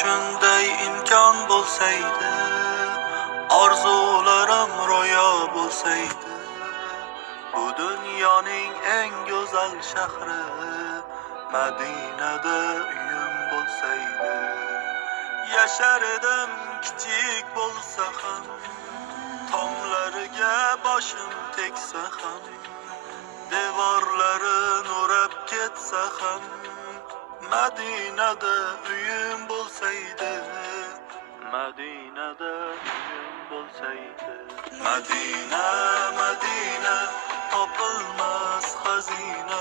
shunday imkon bo'lsaydi, orzularim ro'yo bo'lsaydi, bu dunyoning eng go'zal shahri Madinada uyim bo'lsaydi, yashardim kichik bo'lsa ham, tomlariga boshim tegsa ham, devorlari nurab ketsa ham, Madinada uyim bo'lsaydi, Madinada uyim bo'lsaydi. Madina, Madina, topilmas xazina,